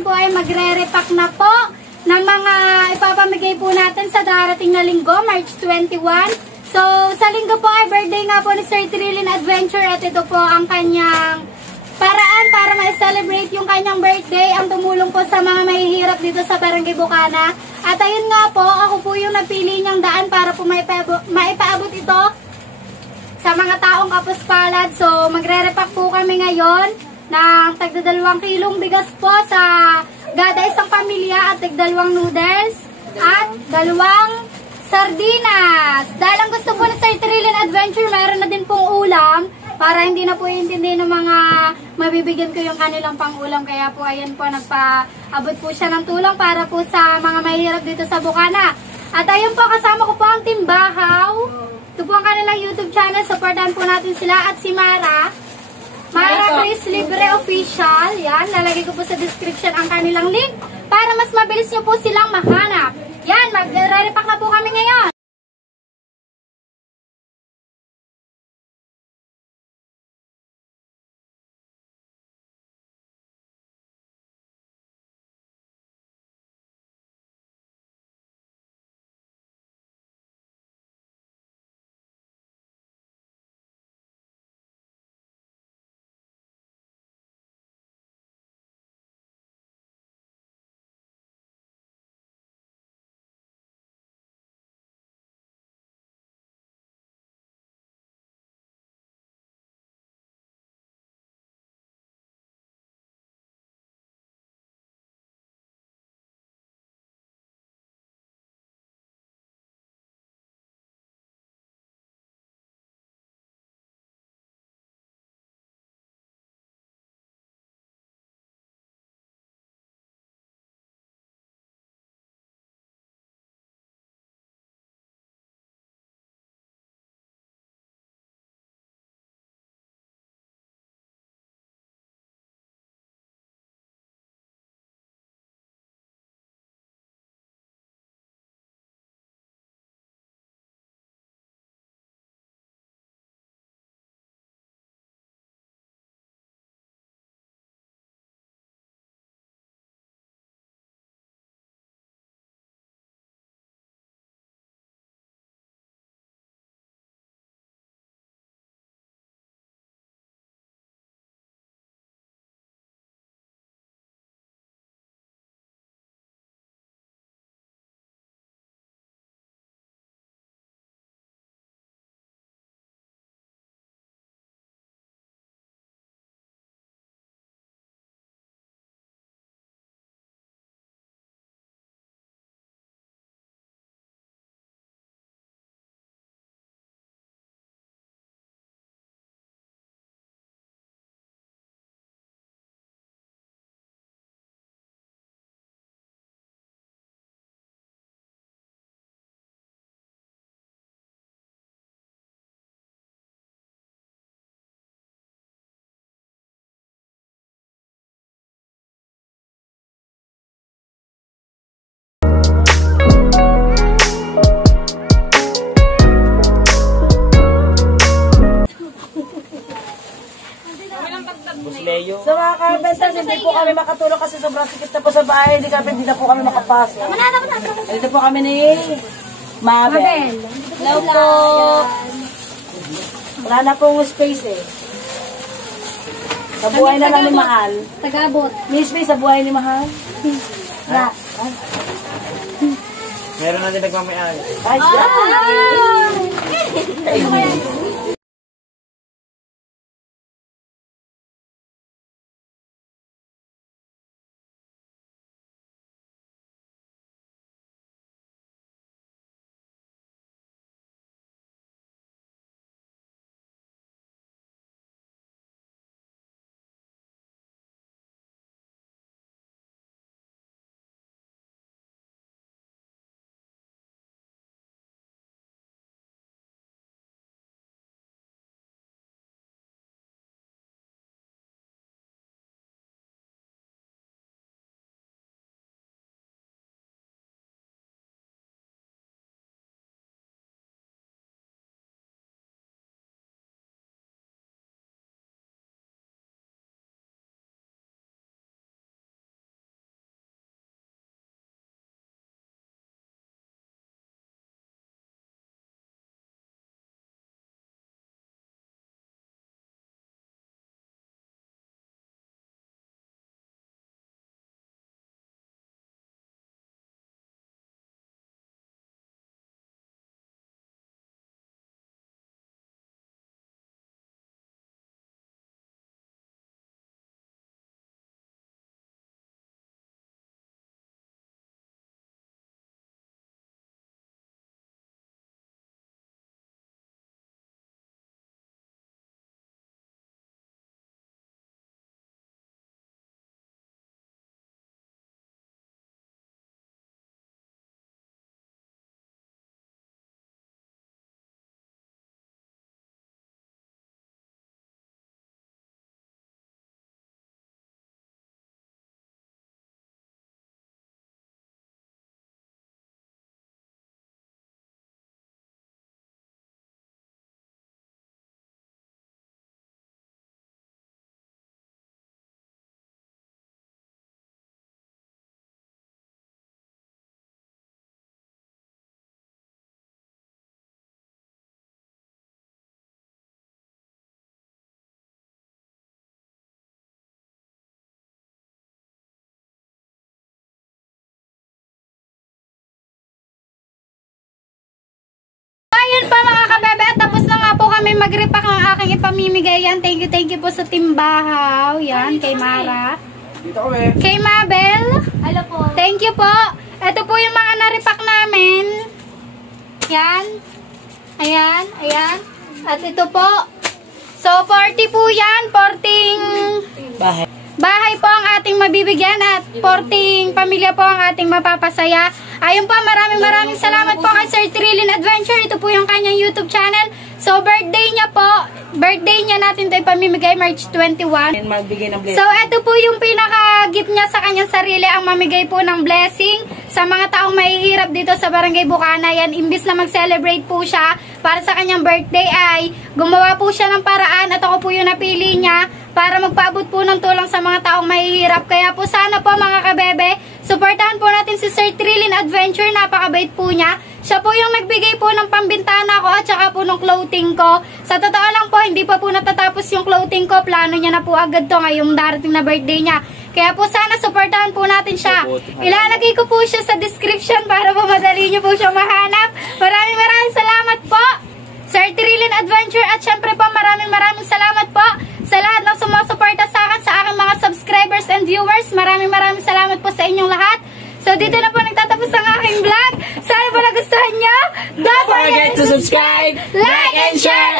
kami po ay magre-repack na po ng mga ipapamigay po natin sa darating na linggo, March 21. So, sa linggo po ay birthday nga po ni Sir Trilin Adventure at ito po ang kanyang paraan para ma-celebrate yung kanyang birthday, ang tumulong po sa mga mahihirap dito sa Barangay Bukana. At ayun nga po, ako po yung napili niyang daan para po maipaabot ito sa mga taong kapuspalad. So, magre-repack po kami ngayon ng tagda 2 kilong bigas po sa gada isang pamilya at tagdalawang noodles at 2 sardinas. Dahil ang gusto po ni Sir Trilin Adventure, meron na din pong ulam para hindi na po iintindi ng mga mabibigyan ko yung kanilang pang-ulam. Kaya po, ayan po, nagpaabot po siya ng tulong para po sa mga mahirap dito sa Bukana. At ayun po, kasama ko po ang Team Bahaw. Ito po ang kanilang YouTube channel. Supportan po natin sila. At si Mara Chris Libre Official. Yan, lalagay ko po sa description ang kanilang link para mas mabilis nyo po silang mahanap. Yan, mag-repack na po kami ngayon. Sa mga carpenters, hindi po kami makatulong kasi sobrang sikip na po sa bahay. Hindi na po kami makapasok. Dito po kami ni Mabel. Hello po. Wala na pong space eh. Sa buhay na lang ni Mahal. Tagabot. May space sa buhay ni Mahal? Na. Meron na din nagmamayari. Ay, ayun pa mga kabebe, at tapos na nga po kami mag-repack ng aking ipamimigay. Yan, thank you po sa Timbahaw. Yan, kay Mara. Dito kami. Kay Mabel. Hello po. Thank you po. Ito po yung mga na-repack namin. Yan. Ayan, ayan. At ito po. So, 40 po yan. 40 Bahay. bahay po ang ating mabibigyan at 40 pamilya po ang ating mapapasaya. Ayun po, maraming salamat po kay Sir Trilin Adventure. Ito po yung kanyang YouTube channel. So, birthday niya po. Birthday niya natin ito ipamimigay March 21. And magbigay ng blessing. So, ito po yung pinaka-gift niya sa kanyang sarili, ang mamigay po ng blessing sa mga taong mahihirap dito sa Barangay Bukana. Yan, imbis na mag-celebrate po siya para sa kanyang birthday ay gumawa po siya ng paraan at ako po yung napili niya para magpaabot po ng tulong sa mga taong mahihirap. Kaya po sana po mga kabebe, suportahan po natin si Sir Trilin Adventure, napakabait po niya. Siya po yung nagbigay po ng pambintana ko at saka po ng clothing ko. Sa totoo lang po, hindi pa po natatapos yung clothing ko. Plano niya na po agad to ngayong darating na birthday niya. Kaya po sana suportahan po natin siya. Ilalagay ko po siya sa description para po madali niyo po siya mahanap. Maraming salamat po, Sir Trilin Adventure. At syempre po maraming salamat po sa lahat ng sumusuporta sa akin, sa aking mga subscribers and viewers. Maraming salamat po sa inyong lahat. So dito na po nagtatapos ang aking vlog. Sana po nagustuhan nyo. Don't forget to subscribe, like and share,